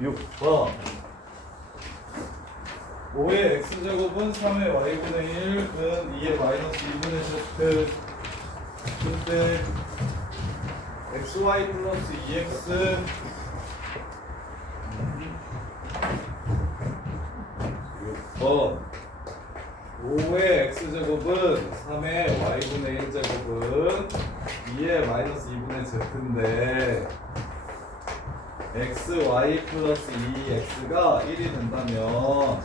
6번 5의 x제곱은 3의 y분의 1은 2의 마이너스 2분의 z 근데 xy 플러스 2x 6번 5의 x제곱은 3의 y분의 1제곱은 2의 마이너스 2분의 z인데 xy 플러스 2x가 1이 된다면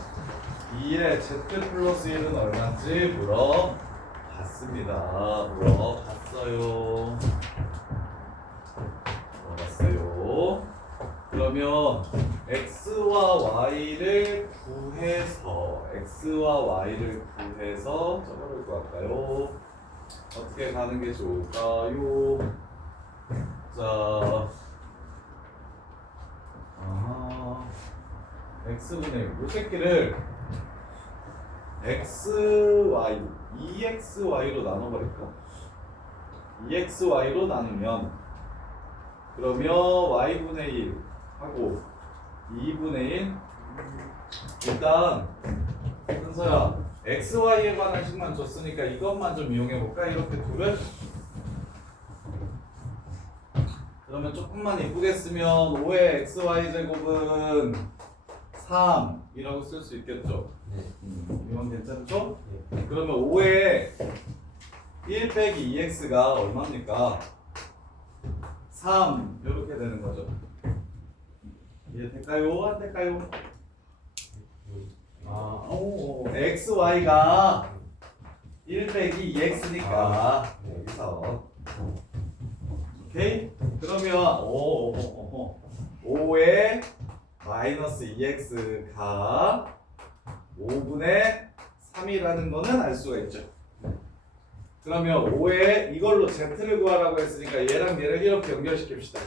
2의 z 플러스 1은 얼마인지 물어봤습니다. 물어봤어요. 그러면 x와 y를 구해서 저거를 구할까요? 어떻게 가는 게 좋을까요? 자, x분의 1. 이 새끼를 xy, 2xy로 나눠버릴까? 2xy로 나누면 그러면 y분의 1 하고 2분의 1 일단 순서야 xy에 관한 식만 줬으니까 이것만 좀 이용해볼까? 이렇게 둘을 그러면 조금만 이쁘게 쓰면 5의 xy 제곱은 3이라고 쓸 수 있겠죠? 네. 이건 괜찮죠? 네. 그러면 5의 1 빼기 2x가 얼마입니까? 3 이렇게 되는 거죠. 이해될까요? 안 될까요? xy가 1 빼기 2x니까 여기서 오케이? 그러면 5의 마이너스 2x가 5분의 3이라는 거는 알 수가 있죠. 그러면 5에 이걸로 z를 구하라고 했으니까 얘랑 얘를 이렇게 연결시킵시다.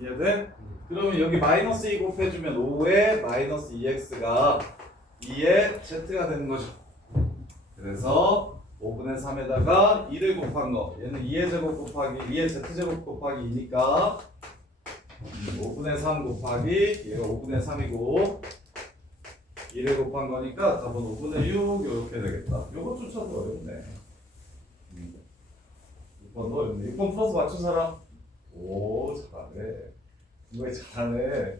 이해돼? 그러면 여기 마이너스 2 곱해주면 5에 마이너스 2x가 2의 z가 되는 거죠. 그래서 5분의 3에다가 2를 곱한 거 얘는 2의 제곱 곱하기 2의 z제곱 곱하기 2니까 5분의 3 곱하기 얘가 5분의 3이고 2를 곱한 거니까 답은 5분의 6 이렇게 되겠다. 요거조차도 어렵네. 6번도 어렵네. 6번 풀어서 맞춘 사람? 오 잘하네. 이거 잘하네.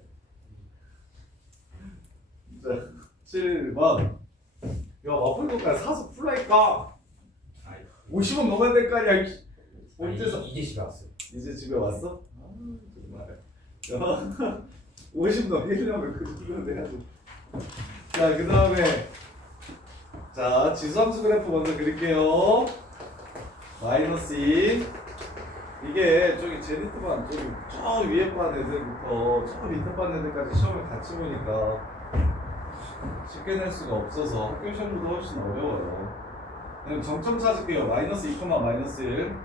자 7번 야 마플도까지 사서 풀라니까 50원 넘어야 될 거 아니야. 언제서 이제 집에 왔어요. 이제 집에 왔어? 정말 50 넘기려면 그 정도는 돼야지. 자, 그 다음에 자 지수함수 그래프 먼저 그릴게요. 마이너스 2 이게 저기 제니트반 저기 저 위에 반 애들부터 저 밑에 반 애들까지 시험을 같이 보니까 쉽게 낼 수가 없어서 학교 시험보다 훨씬 어려워요. 그럼 정점 찾을게요. 마이너스 2, 마이너스 1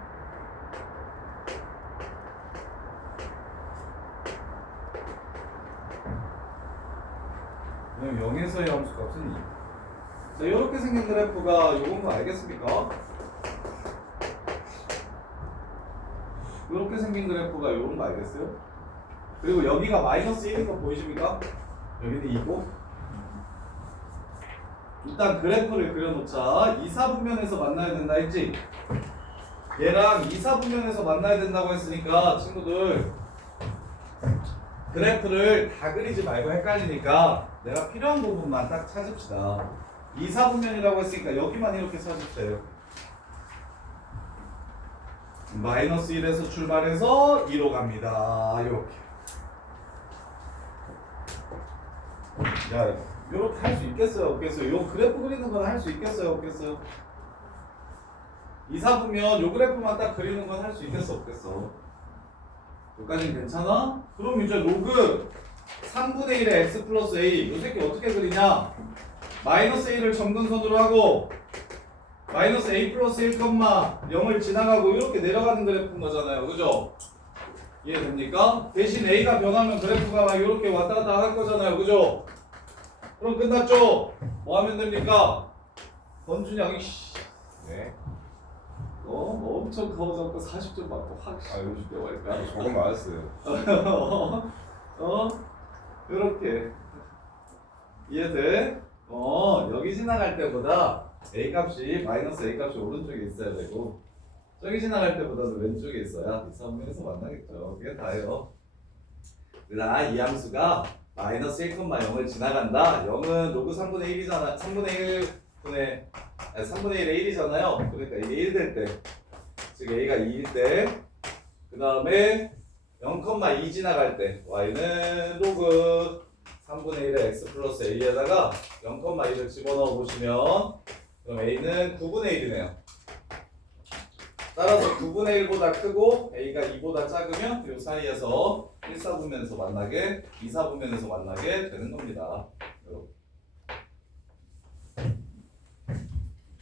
그럼 0에서의 함수값은 2. 자, 이렇게 생긴 그래프가 요건 거 알겠습니까? 이렇게 생긴 그래프가 요런 거 알겠어요? 그리고 여기가 마이너스 1인 거 보이십니까? 여기는 2고 일단 그래프를 그려놓자. 2, 4분면에서 만나야 된다 했지? 얘랑 2, 4분면에서 만나야 된다고 했으니까 친구들 그래프를 다 그리지 말고 헷갈리니까 내가 필요한 부분만 딱 찾읍시다. 2, 4분면이라고 했으니까 여기만 이렇게 써주세요. 마이너스 1에서 출발해서 2로 갑니다. 이렇게. 야, 이렇게 할 수 있겠어요? 없겠어요? 요 그래프 그리는 건 할 수 있겠어요? 없겠어요? 2, 4분면 요 그래프만 딱 그리는 건 할 수 있겠어? 없겠어? 여기까지는 괜찮아? 그럼 이제 로그 3분의 1의 x 플러스 a 이 새끼 어떻게 그리냐? 마이너스 1을 점근선으로 하고 마이너스 a 플러스 1, 0을 지나가고 이렇게 내려가는 그래프인 거잖아요. 그죠? 이해됩니까? 대신 a가 변하면 그래프가 막 이렇게 왔다 갔다 할 거잖아요. 그죠? 그럼 끝났죠? 뭐 하면 됩니까? 권준영이 네. 엄청 가오잡고 40점 맞고 확 알고 싶게 말까? 저건 맞았어요. 이렇게 이해돼? 여기 지나갈 때보다 A 값이 마이너스 A 값이 오른쪽에 있어야 되고 저기 지나갈 때보다는 왼쪽에 있어야 이 사분면에서 만나겠죠. 그게 다예요. 그러나 이 함수가 마이너스 1,0을 지나간다. 0은 로그 3분의 1이잖아. 3분의 1의 1이잖아요. 그러니까 이게 1 될 때, 즉 A가 2일 때, 그 다음에 0,2 지나갈 때 y는 로그 3분의 1의 x 플러스 a에다가 0,1을 집어넣어 보시면 그럼 a는 9분의 1이네요. 따라서 9분의 1보다 크고 a가 2보다 작으면 이 사이에서 1사분면에서 만나게 2사분면에서 만나게 되는 겁니다.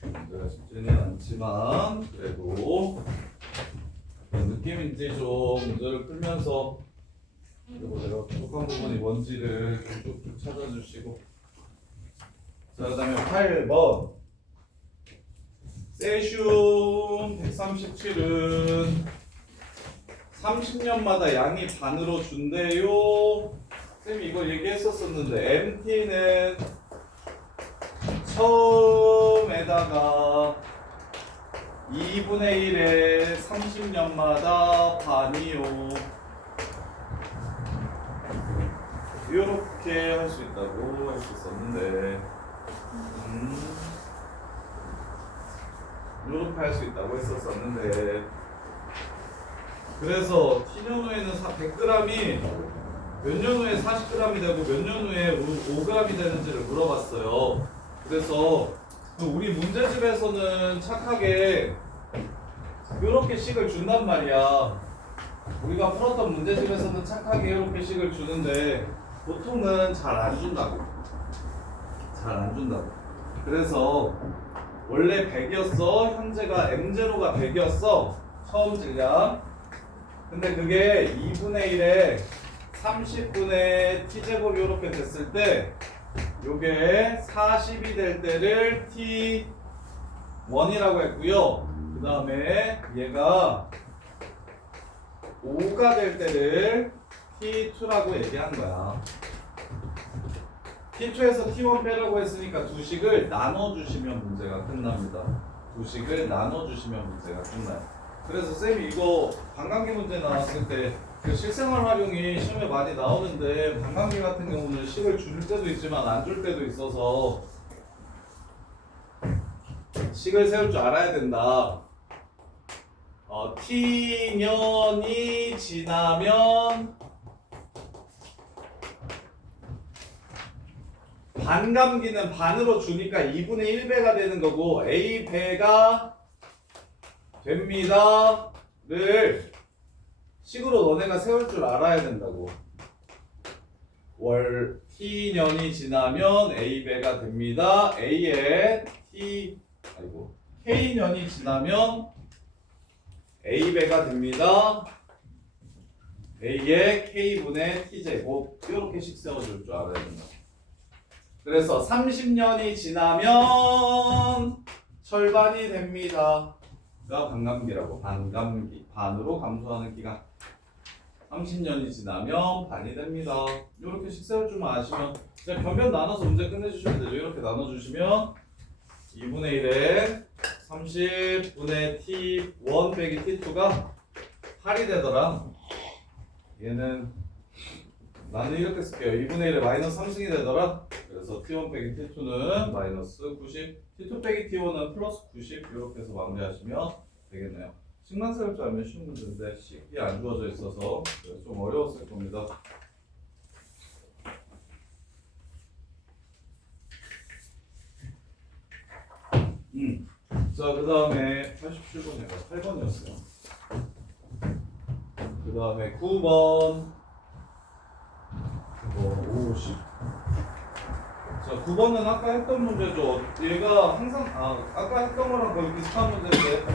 문제가 쉽지는 않지만 그래도 어떤 느낌인지 좀 문제를 풀면서 그리고 제가 부족한 부분이 뭔지를 좀 쭉쭉 찾아주시고 자 그 다음에 8번 세슘 137은 30년마다 양이 반으로 준대요. 쌤이 이걸 얘기했었었는데 MT는 처음에다가 2분의 1에 30년마다 반이요. 이렇게 할 수 있다고 할 수 있었는데 이렇게 할 수 있다고 했었었는데 그래서 T년 후에는 100g이 몇 년 후에 40g이 되고 몇 년 후에 5g이 되는지를 물어봤어요. 그래서 우리 문제집에서는 착하게 이렇게 식을 준단 말이야. 우리가 풀었던 문제집에서는 착하게 이렇게 식을 주는데 보통은 잘 안 준다고. 잘 안 준다고. 그래서 원래 100이었어. 현재가 M0가 100이었어. 처음 질량. 근데 그게 2분의 1에 30분의 t제곱이 이렇게 됐을 때 요게 40이 될 때를 T1이라고 했고요. 그 다음에 얘가 5가 될 때를 T2라고 얘기한 거야. T2에서 T1 빼라고 했으니까 두 식을 나눠주시면 문제가 끝납니다. 두 식을 나눠주시면 문제가 끝나요. 그래서 쌤이 이거 반감기 문제 나왔을 때 그 실생활 활용이 시험에 많이 나오는데 반감기 같은 경우는 식을 줄 때도 있지만 안 줄 때도 있어서 식을 세울 줄 알아야 된다. T년이 지나면 반감기는 반으로 주니까 2분의 1배가 되는 거고 A배가 됩니다를 식으로 너네가 세울 줄 알아야 된다고. 월 T년이 지나면 A배가 됩니다. A의 K년이 지나면 A배가 됩니다. A의 K분의 T제곱 이렇게 식 세워줄 줄 알아야 된다. 그래서 30년이 지나면 절반이 됩니다. 가 반감기라고. 반감기. 반으로 감소하는 기간. 30년이 지나면 반이 됩니다. 이렇게 식 세울 줄만 아시면 그냥 변변 나눠서 문제 끝내주시면 되죠. 이렇게 나눠주시면 2분의 1에 30분의 T1 빼기 T2가 8이 되더라. 얘는 나는 이렇게 쓸게요. 2분의 1에 마이너스 3승이 되더라. 그래서 T1 빼기 T2는 마이너스 90, T2 빼기 T1은 플러스 90 이렇게 해서 마무리하시면 되겠네요. 식만 세울 줄 알면 쉬운 문제인데 식이 안 주어져 있어서 좀 어려웠을 겁니다. 자, 그 다음에 87번이 아니라 8번이었어요. 그 다음에 9번 50. 자, 9번은 아까 했던 문제죠. 얘가 항상 아까 했던 거랑 거의 비슷한 문제인데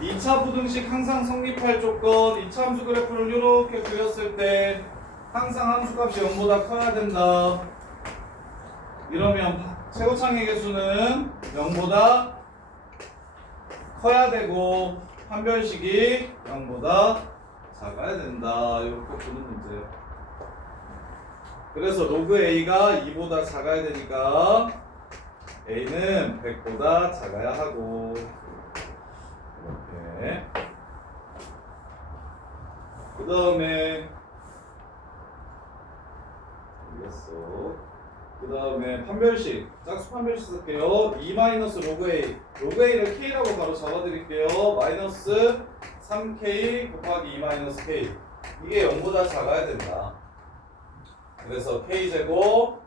2차 부등식 항상 성립할 조건 2차 함수 그래프를 이렇게 그렸을 때 항상 함수값이 0보다 커야 된다. 이러면 최고창의 개수는 0보다 커야 되고 판별식이 0보다 작아야 된다. 이렇게 보는 문제예요. 그래서 로그 A가 2보다 작아야 되니까 A는 100보다 작아야 하고 이렇게. 그 다음에 그 다음에 판별식, 짝수 판별식 쓸게요. 2 마이너스 로그 A, 로그 A를 K라고 바로 잡아드릴게요. 마이너스 3K 곱하기 2 마이너스 K, 이게 0보다 작아야 된다. 그래서 K제곱,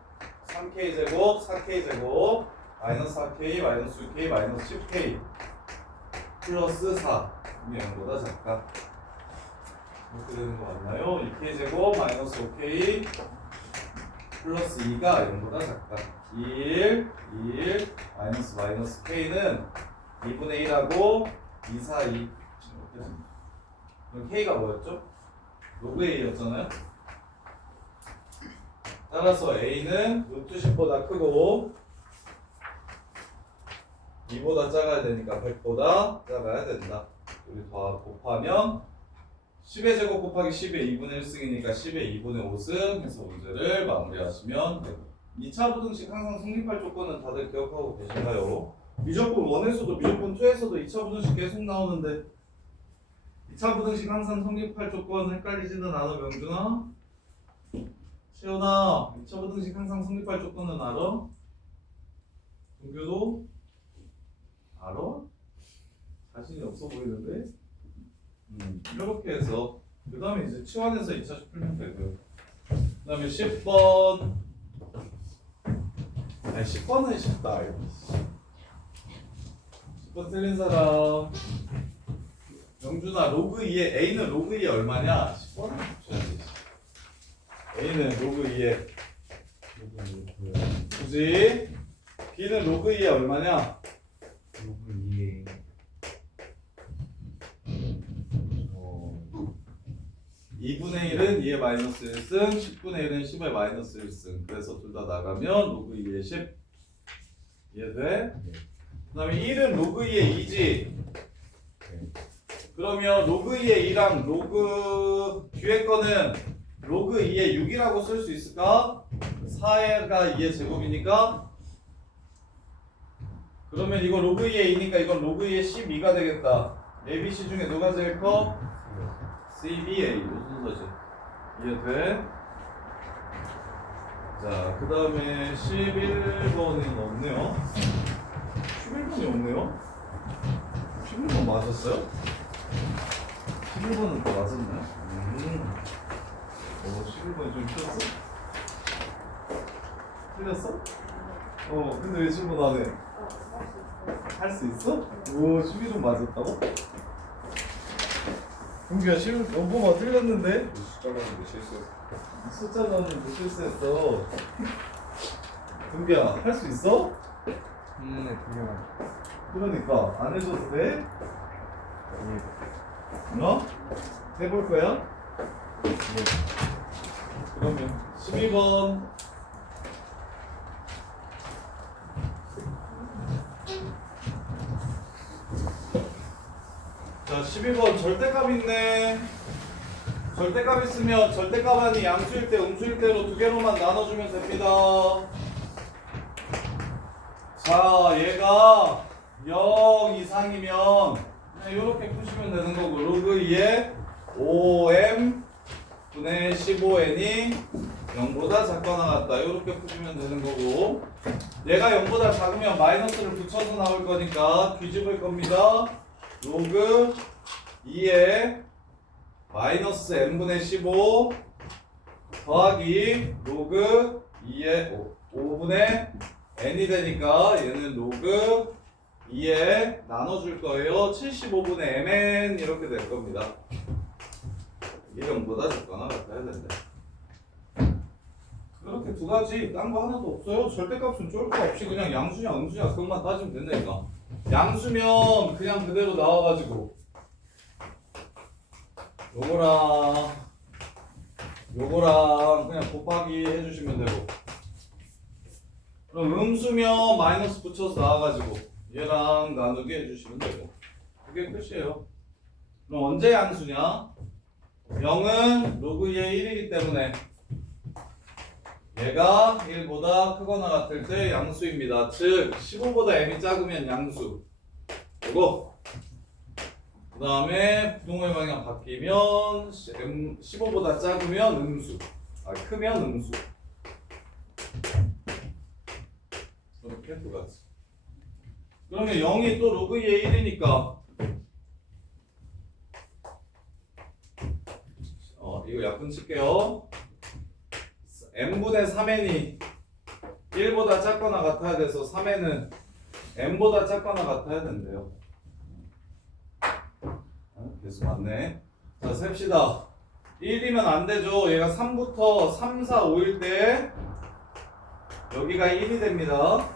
3K제곱, 4K제곱, 마이너스 4K, 마이너스 6K, 마이너스 10K 플러스 4, 이게 0보다 작다. 이렇게 되는 거 맞나요? 2K제곱, 마이너스 5K 플러스 2가 0보다 작다. 1, 마이너스 마이너스 K는 2분의 1하고 2, 4, 2. 그럼 K가 뭐였죠? 로그 A였잖아요? 따라서 A는 루트 10보다 크고 2보다 작아야 되니까 100보다 작아야 된다. 우리 곱하면 10의 제곱 곱하기 10의 2분의 1승이니까 10의 2분의 5승 해서 문제를 마무리하시면 되고, 2차 부등식 항상 성립할 조건은 다들 기억하고 계신가요? 미적분 1에서도 미적분 2에서도 2차 부등식 계속 나오는데 2차 부등식 항상 성립할 조건 헷갈리지는 않아? 명준아? 시연아, 2차 부등식 항상 성립할 조건은 알아? 동규도? 알아? 자신이 없어 보이는데? 이렇게 해서 그 다음에 이제 치환해서 2차식 풀면 되고요. 그 다음에 10번, 아니 10번은 쉽다. 10번 틀린 사람. 영준아, 로그 2에 A는 로그 2에 얼마냐? 10번은 붙여야지. A는 로그 2에 굳이 B는 로그 2에 얼마냐? 로그 2에 2분의 1은 2의 마이너스 1승, 10분의 1은 10의 마이너스 1승. 그래서 둘 다 나가면 로그 2의 10. 이해돼? 네. 그 다음에 1은 로그 2의 2지. 네. 그러면 로그 2의 2랑 로그 뒤에 거는 로그 2의 6이라고 쓸 수 있을까? 4가 2의 제곱이니까. 그러면 이거 로그 2의 2니까 이건 로그 2의 12가 되겠다. ABC 중에 누가 제일 커? CBA 이 순서지. 이해돼? 자, 그 다음에 11번은 없네요. 11번이 없네요. 11번 맞았어요? 11번은 또 맞았나요? 11번이 좀 틀렸어? 틀렸어? 근데 왜 11번 안 해? 할 수 있어? 오, 11번 맞았다고? 동규야, 11번가 틀렸는데? 숫자 가는데 실수했어. 숫자 넣었는데 실수했어. 동규야, 할 수 있어? 네, 그냥 그러니까 안 해줘도 돼? 어? 해볼 거야? 네. 그러면 12번. 자, 12번 절대값 있네. 절대값 있으면 절대값 아니 양수일 때 음수일 때로 두 개로만 나눠주면 됩니다. 자, 얘가 0 이상이면 그냥 이렇게 푸시면 되는 거고, 로그 2에 5m 분의 15n이 0보다 작거나 같다. 이렇게 푸시면 되는 거고, 얘가 0보다 작으면 마이너스를 붙여서 나올 거니까 뒤집을 겁니다. 로그 2에 마이너스 n분의 15 더하기 로그 2에 5분의 n이 되니까 얘는 로그 2에 나눠줄 거예요. 75분의 mn 이렇게 될 겁니다. 이게 0보다 작거나 같아야 된다. 이렇게 두 가지, 딴 거 하나도 없어요. 절대값은 쫄 거 없이 그냥 양수냐 음수냐 그것만 따지면 된다니까. 양수면 그냥 그대로 나와가지고 요거랑 그냥 곱하기 해주시면 되고, 그럼 음수면 마이너스 붙여서 나와가지고 얘랑 나누기 해주시면 되고, 그게 끝이에요. 그럼 언제 양수냐? 0은 로그 2의 1이기 때문에 얘가 1보다 크거나 같을 때 양수입니다. 즉 15보다 m이 작으면 양수. 그리고 그 다음에 부동의 방향 바뀌면 15보다 작으면 음수. 크면 음수. 이렇게 두 가지. 그러면 0이 또 로그 2의 1이니까 이거 약분 칠게요. m분의 3n이 1보다 작거나 같아야 돼서 3n은 m보다 작거나 같아야 된대요. 계속 맞네. 자, 셉시다. 1이면 안 되죠. 얘가 3부터 3, 4, 5일 때 여기가 1이 됩니다.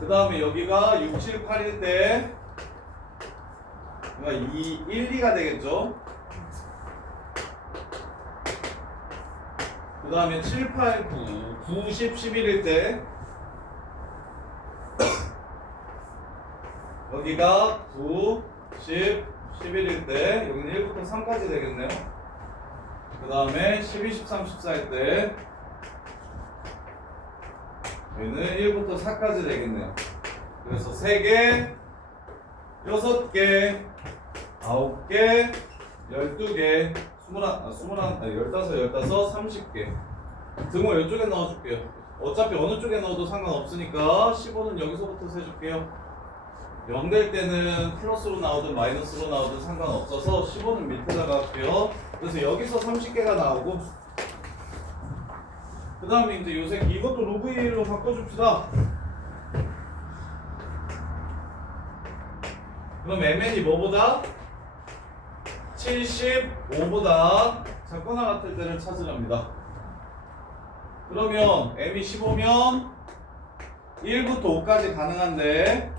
그 다음에 여기가 6, 7, 8일 때 여기가 2, 1, 2가 되겠죠. 그 다음에 7, 8, 9, 9, 10, 11일 때 여기가 9, 10, 11일 때 여기는 1부터 3까지 되겠네요. 그 다음에 12, 13, 14일 때 여기는 1부터 4까지 되겠네요. 그래서 3개, 6개, 9개, 12개, 15, 30개. 등호 이쪽에 넣어줄게요. 어차피 어느 쪽에 넣어도 상관없으니까 15는 여기서부터 세줄게요. 0 될 때는 플러스로 나오든 마이너스로 나오든 상관없어서 15는 밑에다가 할게요. 그래서 여기서 30개가 나오고 그 다음에 이제 요새 이것도 로그 2로 바꿔줍시다. 그럼 mn이 뭐보다? 75보다 작거나 같을 때를 찾으랍니다. 그러면 m이 15면 1부터 5까지 가능한데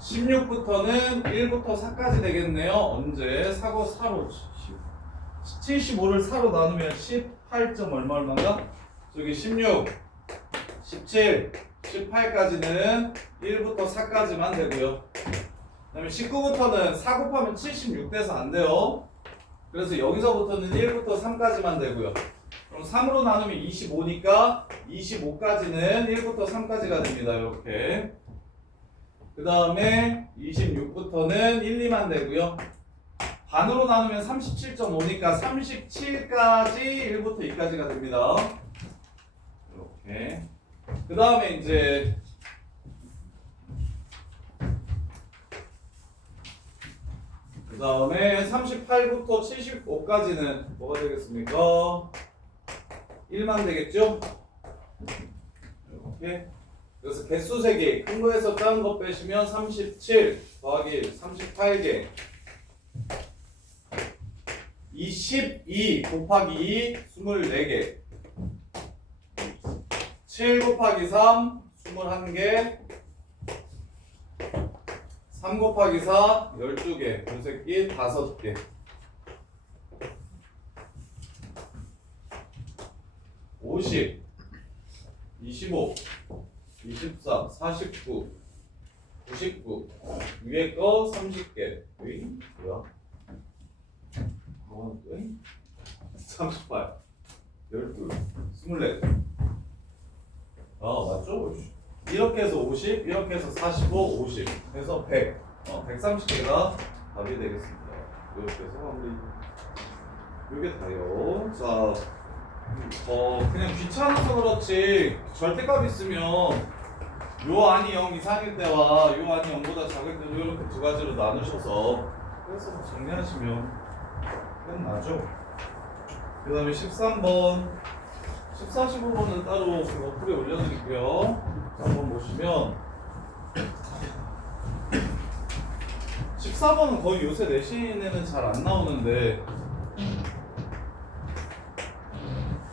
16부터는 1부터 4까지 되겠네요. 언제? 4로 75를 4로 나누면 18점 얼마인가? 저기 16, 17, 18까지는 1부터 4까지만 되고요. 그 다음에 19부터는 4 곱하면 76 돼서 안 돼요. 그래서 여기서부터는 1부터 3까지만 되고요. 그럼 3으로 나누면 25니까 25까지는 1부터 3까지가 됩니다. 이렇게. 그 다음에 26부터는 1, 2만 되고요. 반으로 나누면 37.5니까 37까지 1부터 2까지가 됩니다. 이렇게. 그 다음에 이제 그 다음에 38부터 75까지는 뭐가 되겠습니까? 1만 되겠죠? 이렇게. 그래서 개수 3개, 큰 거에서 작은 거 빼시면 37 더하기 1, 38개. 22 곱하기 2, 24개. 7 곱하기 3, 21개. 3 곱하기 4, 12개. 요 새끼 5개. 50, 25, 24, 49, 99. 위에 거 30개. 으이? 뭐야? 38, 12, 24. 맞죠? 이렇게 해서 50, 이렇게 해서 45, 50 해서 100 130개가 답이 되겠습니다. 이렇게 해서 마무리. 이게 다요. 자, 그냥 귀찮아서 그렇지 절대값 있으면 요 안이 0 이상일 때와 요 안이 0보다 작을 때도 이렇게 두 가지로 나누셔서 그래서 정리하시면 끝나죠. 그 다음에 13번 14, 15번은 따로 어플에 올려드릴게요. 한번 보시면 14번은 거의 요새 내신에는 잘 안 나오는데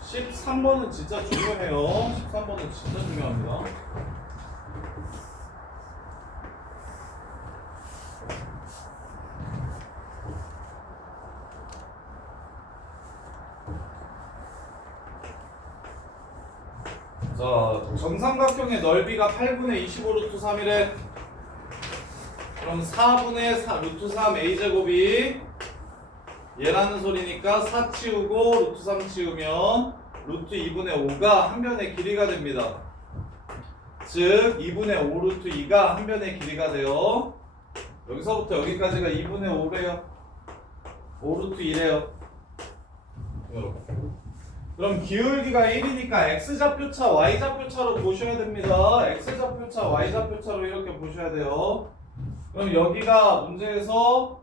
13번은 진짜 중요해요. 13번은 진짜 중요합니다. 자, 정삼각형의 넓이가 8분의 25 루트 3이래. 그럼 4분의 4 루트 3 a제곱이 얘라는 소리니까 4 치우고 루트 3 치우면 루트 2분의 5가 한 변의 길이가 됩니다. 즉 2분의 5 루트 2가 한 변의 길이가 돼요. 여기서부터 여기까지가 2분의 5래요. 5 루트 2래요. 이렇게. 그럼 기울기가 1이니까 x좌표차 y좌표차로 보셔야 됩니다. x좌표차 y좌표차로 이렇게 보셔야 돼요. 그럼 여기가 문제에서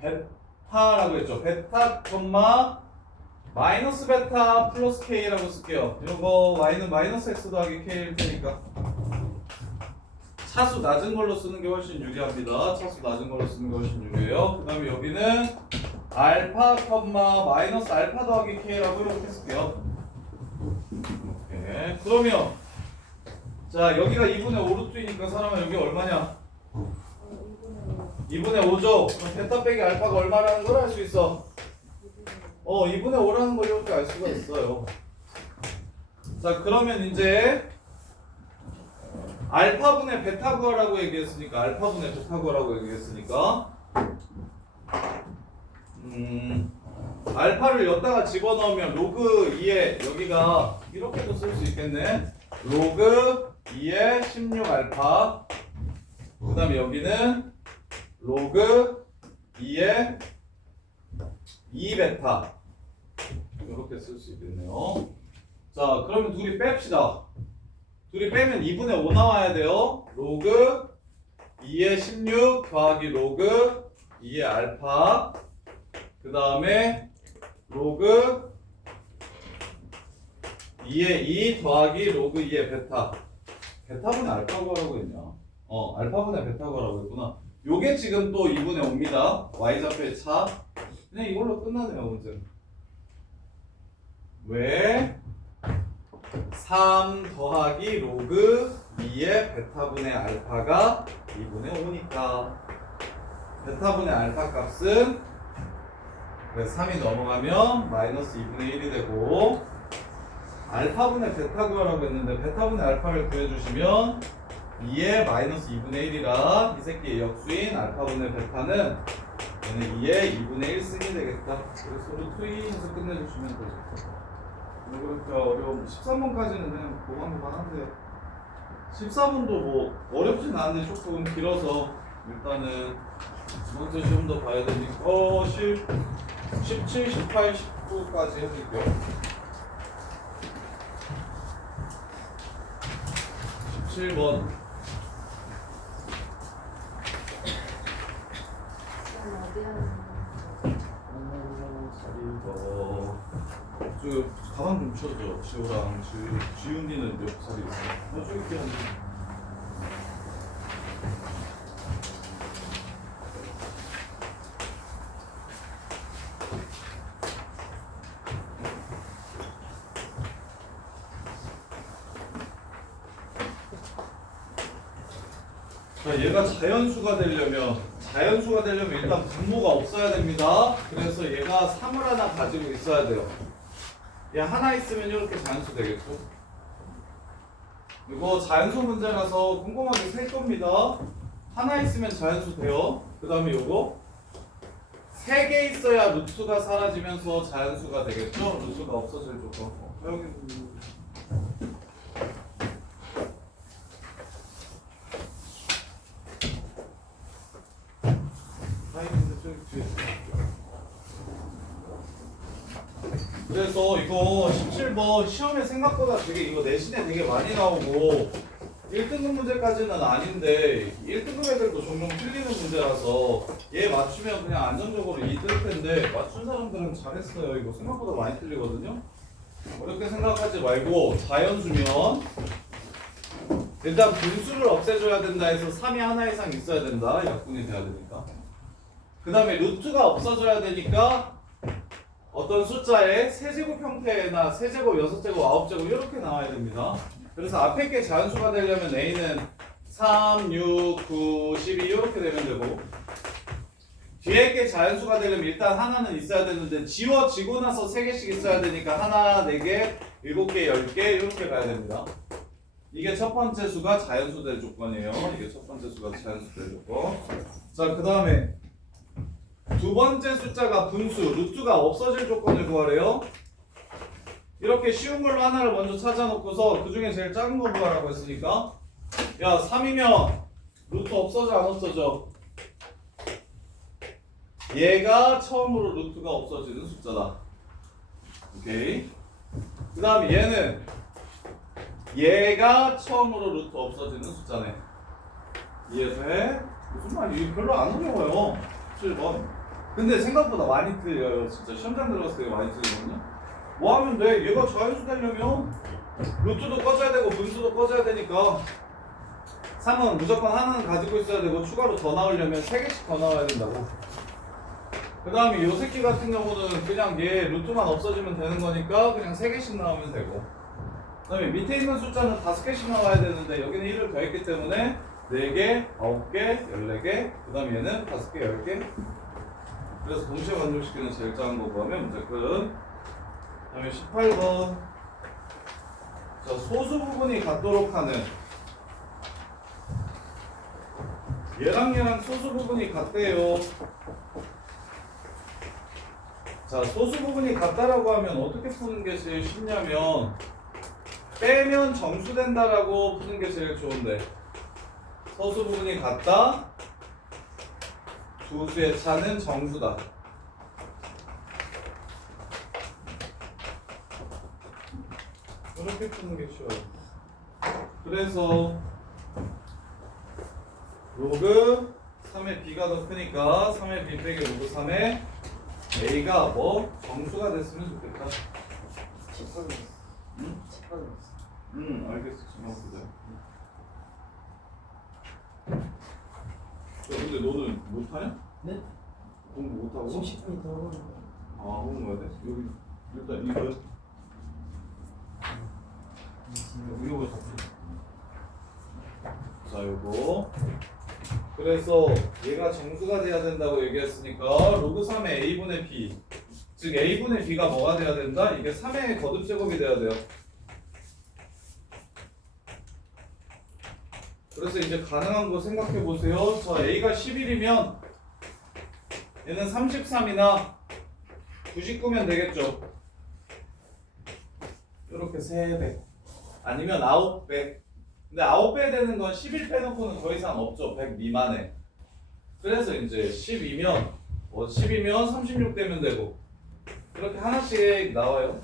베타라고 했죠. 베타 마이너스 베타 플러스 k라고 쓸게요. 이거 y는 마이너스 x 더하기 k일 테니까 차수 낮은 걸로 쓰는 게 훨씬 유리합니다. 차수 낮은 걸로 쓰는 게 훨씬 유리해요. 그 다음에 여기는 알파 마이너스 알파 더하기 k라고 이렇게 쓸게요. 이렇게. 그러면 자 여기가 2분의 5 루트이니까 사람은 여기 얼마냐? 2분의 5죠? 그럼 베타 빼기 알파가 얼마라는 걸 알 수 있어. 2분의 5라는 걸 이렇게 알 수가 있어요. 자 그러면 이제 알파분의 베타 구하라고 얘기했으니까 알파를 여기다가 집어넣으면 로그 2에 여기가 이렇게도 쓸 수 있겠네. 로그 2에 16 알파 그 다음에 여기는 로그 2에 2 베타 이렇게 쓸 수 있겠네요. 자 그러면 둘이 뺍시다. 둘이 빼면 2분의 5 나와야 돼요. 로그 2의 16 더하기 로그 2의 알파 그 다음에 로그 2의 2 더하기 로그 2의 베타 베타분의 알파 구하라고 했냐? 알파분의 베타 구하라고 했구나. 요게 지금 또 2분의 5입니다. y좌표의 차 그냥 이걸로 끝나네요 문제는. 왜? 3 더하기 로그 2의 베타분의 알파가 2분의 5니까 베타분의 알파 값은 그래서 3이 넘어가면 마이너스 2분의 1이 되고 알파분의 베타 구하라고 했는데 베타분의 알파를 구해주시면 2의 마이너스 2분의 1이라 이 새끼의 역수인 알파분의 베타는 얘는 2의 2분의 1 쓰게 되겠다. 그래서 루트 2에서 끝내주시면 되죠. 그렇게 어려움 13번까지는 그냥 보관만 한데요. 14번도 뭐 어렵진 않은데 조금 길어서 일단은 두 번째 시험도 봐야 되니까 17, 18, 19까지 해볼게요. 17번 저 가방 좀 쳐줘. 지호랑 지훈이는 몇 살이 있어? 저기 있긴 한데. 자, 얘가 자연수가 되려면 일단 분모가 없어야 됩니다. 그래서 얘가 3을 하나 가지고 있어야 돼요. 얘 하나 있으면 이렇게 자연수 되겠죠. 이거 자연수 문제라서 꼼꼼하게 셀 겁니다. 하나 있으면 자연수 돼요. 그 다음에 요거 3개 있어야 루트가 사라지면서 자연수가 되겠죠. 루트가 없어질 조건. 그래서 이거 17번 시험에 생각보다 되게 이거 내신에 되게 많이 나오고 1등급 문제까지는 아닌데 1등급 애들도 종종 틀리는 문제라서 얘 맞추면 그냥 안정적으로 2뜰 텐데 맞춘 사람들은 잘했어요. 이거 생각보다 많이 틀리거든요. 어렵게 생각하지 말고 자연수면 일단 분수를 없애줘야 된다 해서 3이 하나 이상 있어야 된다. 약분이 돼야 되니까. 그 다음에 루트가 없어져야 되니까 어떤 숫자의 세제곱 형태나 세제곱, 6제곱, 9제곱 이렇게 나와야 됩니다. 그래서 앞에 게 자연수가 되려면 A는 3, 6, 9, 12 이렇게 되면 되고 뒤에 게 자연수가 되려면 일단 하나는 있어야 되는데 지워지고 나서 3개씩 있어야 되니까 하나, 4개, 7개, 10개 이렇게 가야 됩니다. 이게 첫 번째 수가 자연수 될 조건이에요. 이게 첫 번째 수가 자연수 될 조건. 자, 그 다음에 두 번째 숫자가 분수, 루트가 없어질 조건을 구하래요. 이렇게 쉬운 걸로 하나를 먼저 찾아놓고서 그 중에 제일 작은 거 구하라고 했으니까 야 3이면 루트 없어져 안 없어져? 얘가 처음으로 루트가 없어지는 숫자다. 오케이. 그 다음에 얘는 얘가 처음으로 루트 없어지는 숫자네. 이해돼? 무슨 말이 별로 안 어려워요. 7번. 근데 생각보다 많이 틀려요. 진짜 시험장 들어갔을 때 많이 틀리거든요. 뭐 하면 돼? 얘가 자연수 되려면 루트도 꺼져야 되고 분수도 꺼져야 되니까 3은 무조건 하나는 가지고 있어야 되고 추가로 더 나오려면 3개씩 더 나와야 된다고. 그 다음에 요 새끼 같은 경우는 그냥 얘 루트만 없어지면 되는 거니까 그냥 3개씩 나오면 되고, 그 다음에 밑에 있는 숫자는 5개씩 나와야 되는데 여기는 1을 더했기 때문에 4개, 9개, 14개, 그 다음에 얘는 5개, 10개. 그래서 동시에 만족시키는 제일 작은 거 구하면 문제 끝. 그 다음에 18번. 자, 소수 부분이 같도록 하는, 얘랑 소수 부분이 같대요. 자, 소수 부분이 같다라고 하면 어떻게 푸는 게 제일 쉽냐면 빼면 정수된다라고 푸는 게 제일 좋은데, 소수 부분이 같다, 두 수의 차는 정수다. 이렇게 푸는 게 쉬워요. 그래서 로그 3의 b가 더 크니까 3의 b 빼기 로그 3의 a가 뭐 정수가 됐으면 좋겠다. 응? 알겠어. 지금 보자. 근데 너는 못하냐? 네? 공부 못하고? 지금 10분이 더 오는 거. 아, 공부해야 돼? 여기 일단 이거 이거 자, 요거. 그래서 얘가 정수가 돼야 된다고 얘기했으니까 로그 3의 a분의 b, 즉 a분의 b가 뭐가 돼야 된다? 이게 3의 거듭 제곱이 돼야 돼요. 그래서 이제 가능한 거 생각해 보세요. 자, a가 11이면 얘는 33이나 99면 되겠죠. 이렇게 3배 아니면 9배. 근데 9배 되는 건 11 빼놓고는 더 이상 없죠. 100 미만에. 그래서 이제 10이면 10이면 36 되면 되고, 그렇게 하나씩 나와요.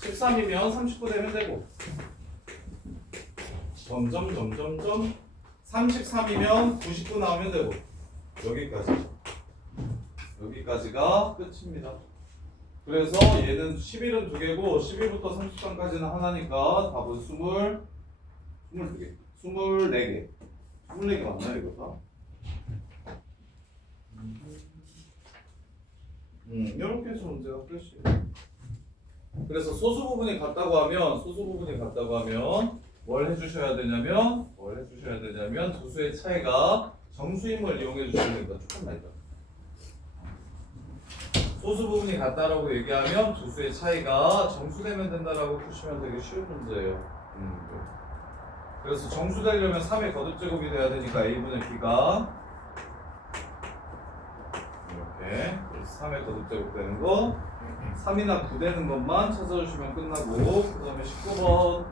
13이면 39 되면 되고, 점점 33이면 99 나오면 되고, 여기까지가 끝입니다. 그래서 얘는 11은 2개고 11부터 33까지는 하나니까 답은 24개 맞나요 이거 다? 이렇게 해서 문제가 끝이에요. 그래서 소수 부분이 같다고 하면 뭘 해주셔야 되냐면 두 수의 차이가 정수임을 이용해 주셔야 됩니다. 조금만 있다. 소수 부분이 같다라고 얘기하면 두 수의 차이가 정수되면 된다라고 푸시면 되게 쉬운 문제예요. 그래서 정수되려면 3의 거듭제곱이 돼야 되니까 a분의 b가 이렇게 3의 거듭제곱 되는 거, 3이나 9 되는 것만 찾아주시면 끝나고, 그 다음에 19번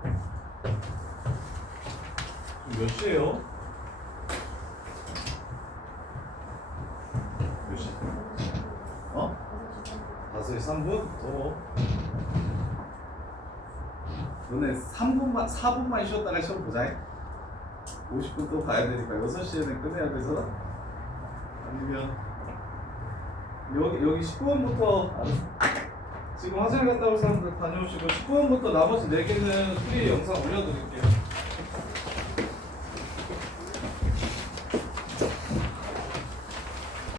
몇 시에요? 몇 시? 5시 3분? 너네 4분만 쉬었다가 시험 보자. 50분 또 가야 되니까 6시에는 끝내야 돼서. 아니면 여기 19번부터 지금 화장실 갔다 올 사람들 다녀오시고 19번부터 나머지 4개는 프리 영상 올려드릴게요.